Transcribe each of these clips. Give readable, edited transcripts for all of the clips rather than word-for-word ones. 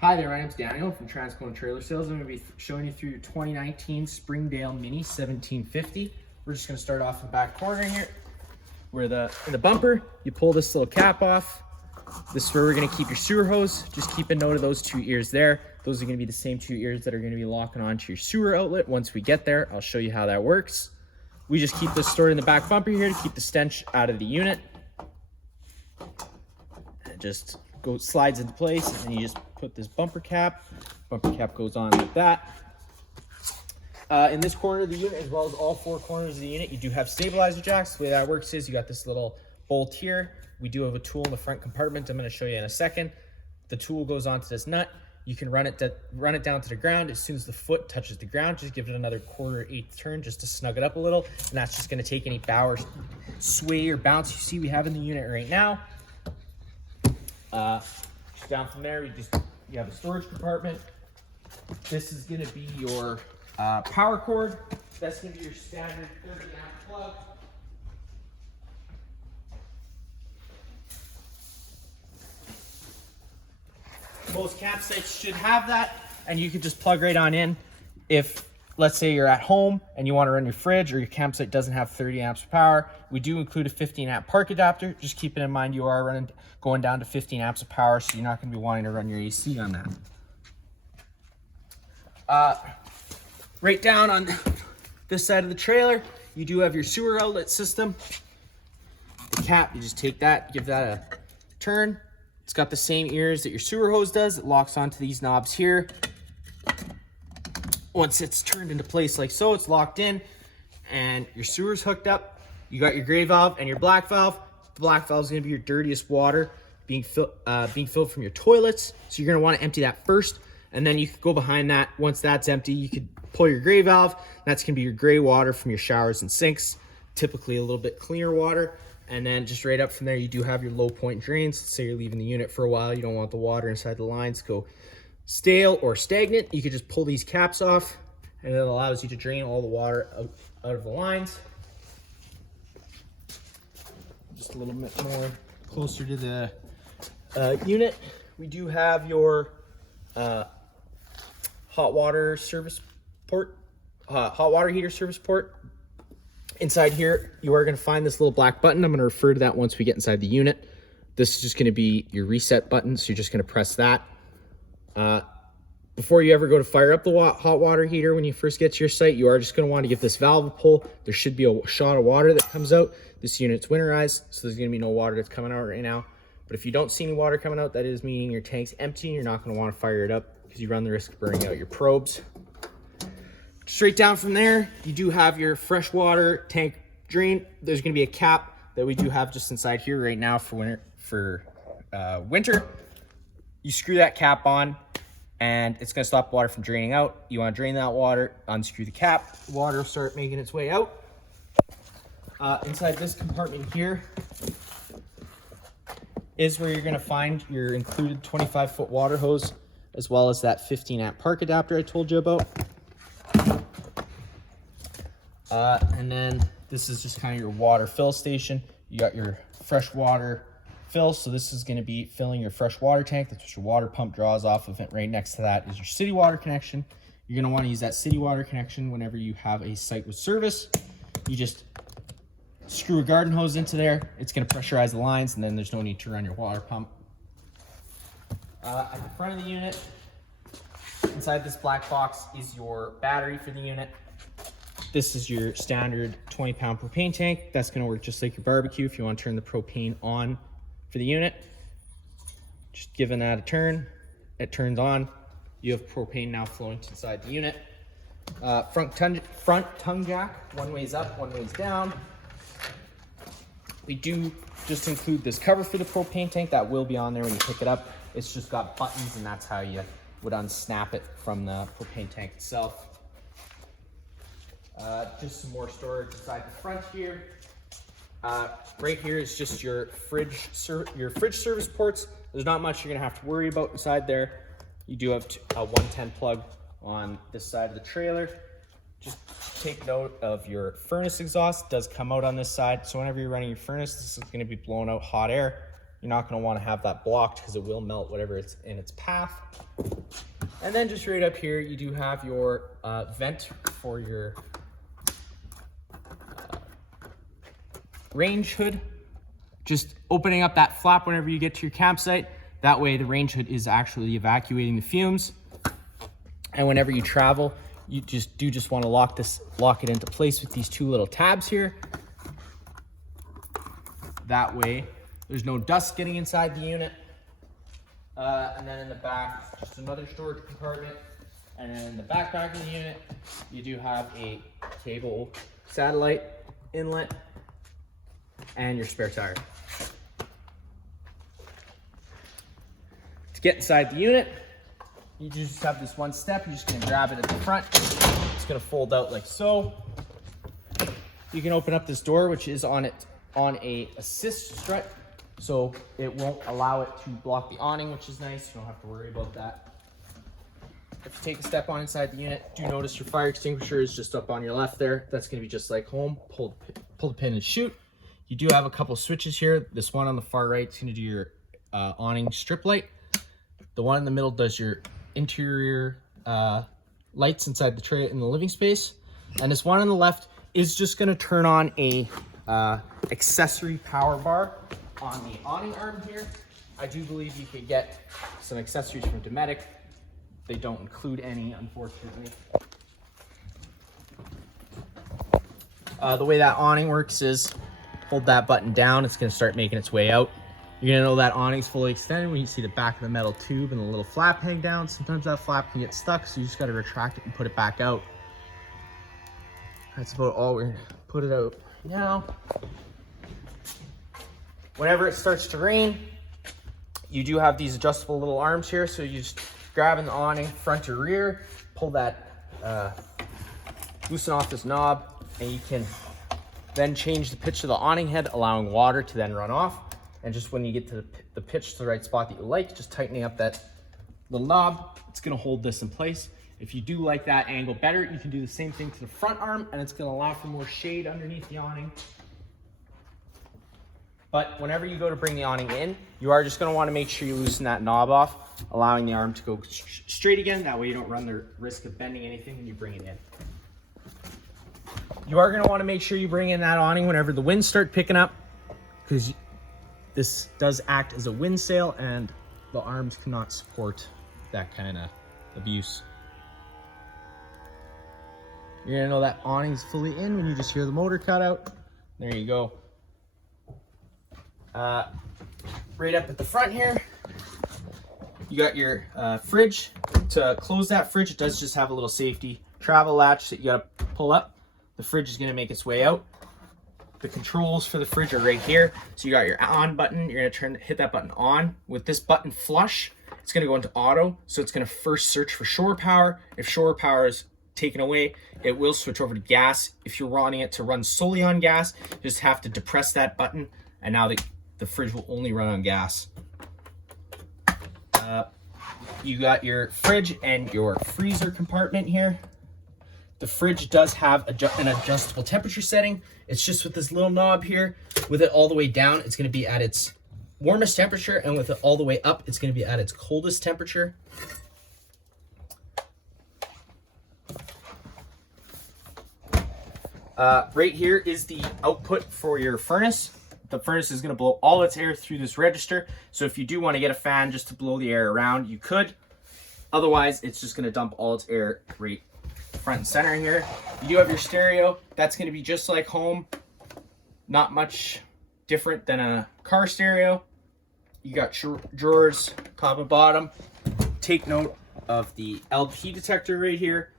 Hi there, my name's Daniel from Transcone Trailer Sales. I'm going to be showing you through your 2019 Springdale Mini 1750. We're just going to start off in the back corner here. Where in the bumper, you pull this little cap off. This is where we're going to keep your sewer hose. Just keep a note of those two ears there. Those are going to be the same two ears that are going to be locking onto your sewer outlet. Once we get there, I'll show you how that works. We just keep this stored in the back bumper here to keep the stench out of the unit. It just slides into place, and then you just put this bumper cap. Bumper cap goes on like that. In this corner of the unit, as well as all four corners of the unit, you do have stabilizer jacks. The way that works is you got this little bolt here. We do have a tool in the front compartment. I'm going to show you in a second. The tool goes onto this nut. You can run it down to the ground. As soon as the foot touches the ground, just give it another quarter-eighth turn just to snug it up a little. And that's just going to take any bow or sway or bounce you see we have in the unit right now. Down from there, you have a storage compartment. This is going to be your power cord. That's going to be your standard 30 amp plug. Most campsites should have that, and you can just plug right on in. If, let's say, you're at home and you want to run your fridge, or your campsite doesn't have 30 amps of power, we do include a 15 amp park adapter. Just keeping in mind you are going down to 15 amps of power, so you're not going to be wanting to run your AC on that. Right down on this side of the trailer, you do have your sewer outlet system. The cap, you just take that, give that a turn. It's got the same ears that your sewer hose does. It locks onto these knobs here. Once it's turned into place like so, it's locked in, and your sewer's hooked up. You got your gray valve and your black valve. The black valve is going to be your dirtiest water being filled from your toilets. So you're going to want to empty that first, and then you could go behind that. Once that's empty, you could pull your gray valve. That's going to be your gray water from your showers and sinks, typically a little bit cleaner water. And then just right up from there, you do have your low point drains. Let's say you're leaving the unit for a while. You don't want the water inside the lines to go stale or stagnant. You could just pull these caps off, and it allows you to drain all the water out of the lines. Just a little bit more closer to the unit. We do have your hot water service port, hot water heater service port. Inside here, you are going to find this little black button. I'm going to refer to that once we get inside the unit. This is just going to be your reset button, so you're just going to press that. Before you ever go to fire up the hot water heater, when you first get to your site, you are just going to want to give this valve a pull. There should be a shot of water that comes out. This unit's winterized, so there's going to be no water that's coming out right now. But if you don't see any water coming out, that is meaning your tank's empty, and you're not going to want to fire it up because you run the risk of burning out your probes. Straight down from there, you do have your freshwater tank drain. There's going to be a cap that we do have just inside here right now for winter. You screw that cap on, and it's going to stop water from draining out. You want to drain that water, unscrew the cap. Water will start making its way out. Inside this compartment here is where you're going to find your included 25-foot water hose, as well as that 15 amp park adapter I told you about. And then this is just kind of your water fill station. You got your fresh water fill. So this is going to be filling your fresh water tank. That's what your water pump draws off of it. Right next to that is your city water connection. You're going to want to use that city water connection whenever you have a site with service. You just screw a garden hose into there. It's going to pressurize the lines, and then there's no need to run your water pump. At the front of the unit, inside this black box is your battery for the unit. This is your standard 20-pound propane tank. That's going to work just like your barbecue if you want to turn the propane on for the unit. Just giving that a turn, it turns on. You have propane now flowing inside the unit. Front tongue jack, one way's up, one way's down. We do just include this cover for the propane tank. That will be on there when you pick it up. It's just got buttons, and that's how you would unsnap it from the propane tank itself. Just some more storage inside the front here. Right here is just your fridge service ports. There's not much you're gonna have to worry about inside there. You do have a 110 plug on this side of the trailer. Just take note of your furnace exhaust. It does come out on this side. So whenever you're running your furnace, this is gonna be blowing out hot air. You're not going to want to have that blocked because it will melt whatever it's in its path. And then just right up here, you do have your vent for your range hood. Just opening up that flap whenever you get to your campsite. That way the range hood is actually evacuating the fumes. And whenever you travel, you just want to lock it into place with these two little tabs here. That way there's no dust getting inside the unit. And then in the back, just another storage compartment. And then in the backpack of the unit, you do have a cable satellite inlet and your spare tire. To get inside the unit, you just have this one step. You're just gonna grab it at the front. It's gonna fold out like so. You can open up this door, which is on a assist strut, so it won't allow it to block the awning, which is nice. You don't have to worry about that. If you take a step on inside the unit, do notice your fire extinguisher is just up on your left there. That's gonna be just like home. Pull the pin and shoot. You do have a couple switches here. This one on the far right is gonna do your awning strip light. The one in the middle does your interior lights inside the tray in the living space. And this one on the left is just gonna turn on a accessory power bar on the awning arm here. I do believe you could get some accessories from Dometic. They don't include any, unfortunately. The way that awning works is hold that button down, it's gonna start making its way out. You're gonna know that awning's fully extended when you see the back of the metal tube and the little flap hang down. Sometimes that flap can get stuck, so you just gotta retract it and put it back out. That's about all. We're gonna put it out now. Whenever it starts to rain, you do have these adjustable little arms here, so you just grab an awning front or rear, pull that, loosen off this knob, and you can then change the pitch of the awning head, allowing water to then run off. And just when you get to the pitch to the right spot that you like, just tightening up that little knob, it's gonna hold this in place. If you do like that angle better, you can do the same thing to the front arm, and it's gonna allow for more shade underneath the awning. But whenever you go to bring the awning in, you are just gonna wanna make sure you loosen that knob off, allowing the arm to go straight again. That way you don't run the risk of bending anything when you bring it in. You are gonna wanna make sure you bring in that awning whenever the winds start picking up, because this does act as a wind sail and the arms cannot support that kind of abuse. You're gonna know that awning's fully in when you just hear the motor cut out. There you go. Right up at the front here, you got your fridge. To close that fridge, it does just have a little safety travel latch that you gotta pull up. The fridge is gonna make its way out. The controls for the fridge are right here. So you got your on button. You're gonna hit that button on. With this button flush, it's gonna go into auto. So it's gonna first search for shore power. If shore power is taken away, it will switch over to gas. If you're wanting it to run solely on gas, you just have to depress that button, and now the fridge will only run on gas. You got your fridge and your freezer compartment here. The fridge does have an adjustable temperature setting. It's just with this little knob here. With it all the way down, it's gonna be at its warmest temperature, and with it all the way up, it's gonna be at its coldest temperature. Right here is the output for your furnace. The furnace is gonna blow all its air through this register. So if you do wanna get a fan just to blow the air around, you could. Otherwise, it's just gonna dump all its air right front and center here. You do have your stereo. That's going to be just like home. Not much different than a car stereo. You got drawers, top and bottom. Take note of the LP detector right here.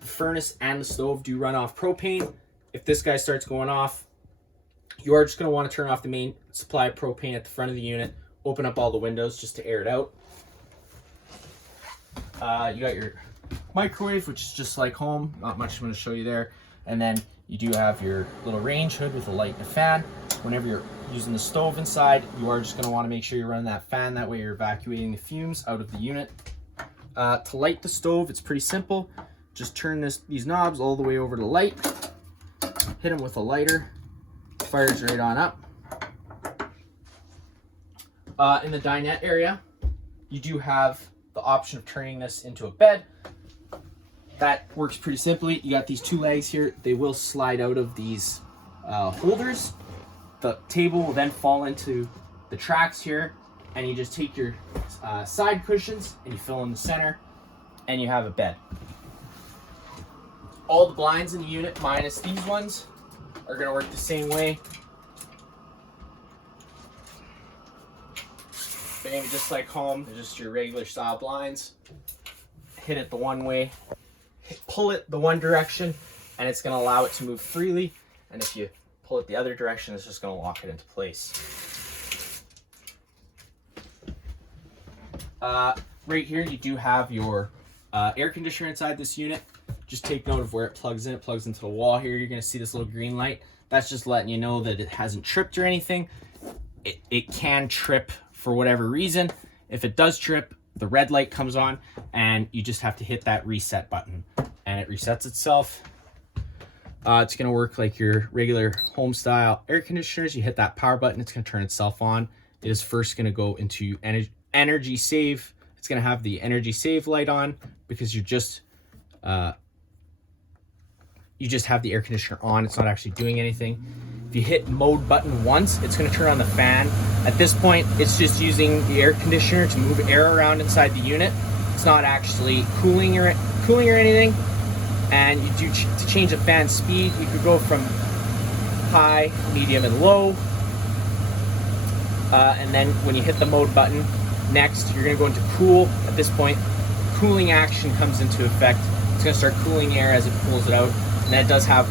The furnace and the stove do run off propane. If this guy starts going off, you are just going to want to turn off the main supply of propane at the front of the unit. Open up all the windows just to air it out. You got your microwave, which is just like home. Not much I'm going to show you there. And then you do have your little range hood with a light and a fan. Whenever you're using the stove inside, you are just going to want to make sure you're running that fan. That way you're evacuating the fumes out of the unit. To light the stove, it's pretty simple. Just turn these knobs all the way over to light. Hit them with a lighter. Fires right on up. In the dinette area, you do have the option of turning this into a bed. That works pretty simply. You got these two legs here. They will slide out of these holders. The table will then fall into the tracks here, and you just take your side cushions and you fill in the center, and you have a bed. All the blinds in the unit, minus these ones, are going to work the same way. Maybe just like home, they're just your regular style blinds. Hit it the one way, pull it the one direction, and it's going to allow it to move freely. And if you pull it the other direction, it's just going to lock it into place. Right here, you do have your air conditioner inside this unit. Just take note of where it plugs in. It plugs into the wall here. You're going to see this little green light. That's just letting you know that it hasn't tripped or anything. It can trip for whatever reason. If it does trip, the red light comes on, and you just have to hit that reset button, and it resets itself. It's going to work like your regular home style air conditioners. You hit that power button, it's going to turn itself on. It is first going to go into energy save. It's going to have the energy save light on because you just have the air conditioner on. It's not actually doing anything. If you hit mode button once, it's going to turn on the fan. At this point, it's just using the air conditioner to move air around inside the unit. It's not actually cooling or anything. And you do to change the fan speed, you could go from high, medium, and low. And then when you hit the mode button, next you're going to go into cool. At this point, cooling action comes into effect. It's going to start cooling air as it pulls it out. And that does have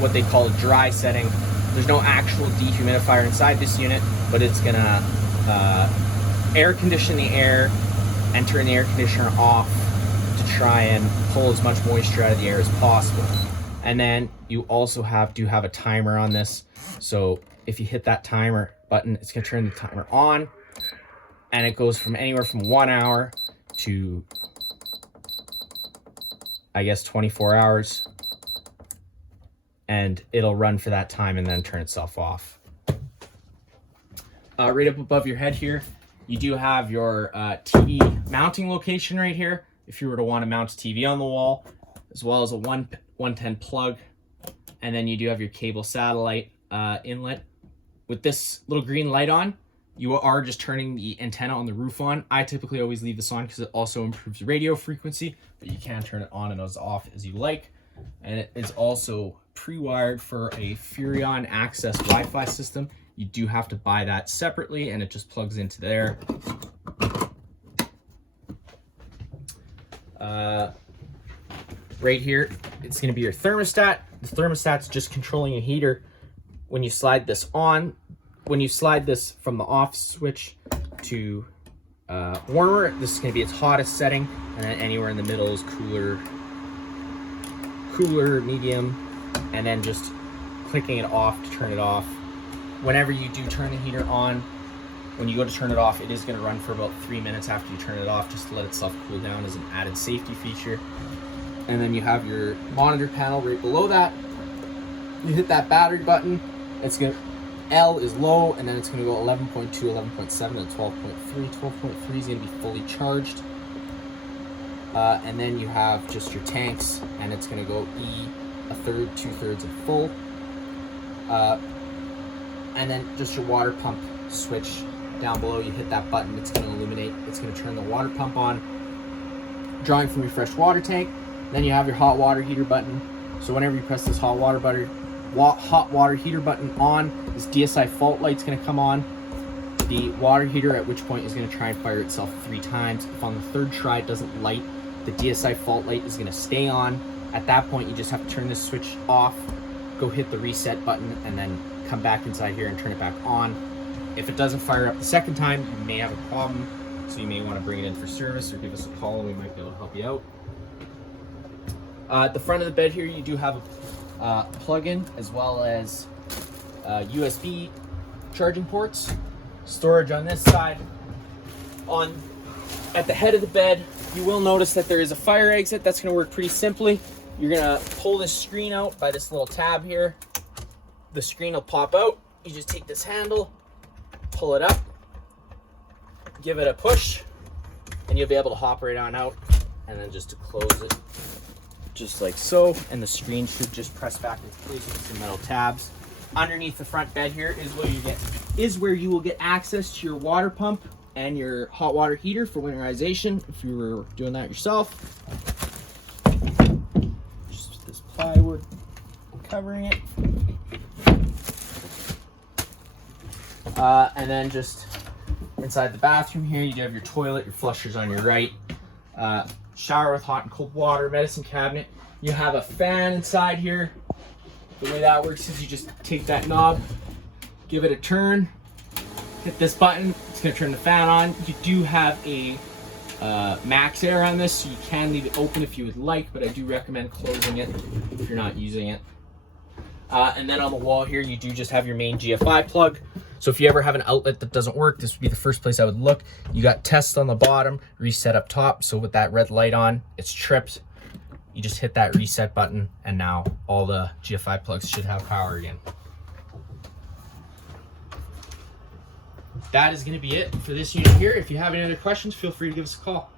what they call a dry setting. There's no actual dehumidifier inside this unit, but it's going to air condition the air and turn the air conditioner off to try and pull as much moisture out of the air as possible. And then you also do have a timer on this. So if you hit that timer button, it's going to turn the timer on, and it goes from anywhere from 1 hour to, I guess, 24 hours. And it'll run for that time and then turn itself off. Right up above your head here, you do have your TV mounting location right here. If you were to want to mount a TV on the wall, as well as a 110 plug. And then you do have your cable satellite inlet. With this little green light on, you are just turning the antenna on the roof on. I typically always leave this on because it also improves radio frequency, but you can turn it on and off as you like. And it is also pre-wired for a Furrion Access Wi-Fi system. You do have to buy that separately, and it just plugs into there. Right here, it's going to be your thermostat. The thermostat's just controlling a heater. When you slide this on, when you slide this from the off switch to warmer, this is going to be its hottest setting, and then anywhere in the middle is cooler, medium, and then just clicking it off to turn it off. Whenever you do turn the heater on, when you go to turn it off, it is going to run for about 3 minutes after you turn it off, just to let itself cool down as an added safety feature. And then you have your monitor panel right below that. You hit that battery button, it's going to, L is low, and then it's going to go 11.2, 11.7, and 12.3. 12.3 is going to be fully charged. And then you have just your tanks, and it's going to go E, a third, 2/3, and full. And then just your water pump switch down below. You hit that button, it's going to illuminate. It's going to turn the water pump on, drawing from your fresh water tank. Then you have your hot water heater button. So whenever you press this hot water heater button on, this DSI fault light's going to come on. The water heater, at which point, is going to try and fire itself 3 times. If on the third try it doesn't light, the DSI fault light is going to stay on. At that point, you just have to turn this switch off, go hit the reset button, and then come back inside here and turn it back on. If it doesn't fire up the second time, you may have a problem, so you may want to bring it in for service or give us a call, and we might be able to help you out. At the front of the bed here, you do have a plug-in as well as USB charging ports. Storage on this side. At the head of the bed, you will notice that there is a fire exit. That's going to work pretty simply. You're going to pull this screen out by this little tab here. The screen will pop out. You just take this handle, pull it up, give it a push, and you'll be able to hop right on out, and then just to close it, just like so, and the screen should just press back into place with some metal tabs. Underneath the front bed here is where you will get access to your water pump and your hot water heater for winterization if you were doing that yourself. Just this plywood covering it. And then just inside the bathroom here, you have your toilet, your flushers on your right, shower with hot and cold water, medicine cabinet. You have a fan inside here. The way that works is you just take that knob, give it a turn, hit this button, it's gonna turn the fan on. You do have a max air on this, so you can leave it open if you would like, but I do recommend closing it if you're not using it. And then on the wall here, you do just have your main GFI plug. So if you ever have an outlet that doesn't work, this would be the first place I would look. You got test on the bottom, reset up top. So with that red light on, it's tripped. You just hit that reset button, and now all the GFI plugs should have power again. That is going to be it for this unit here. If you have any other questions, feel free to give us a call.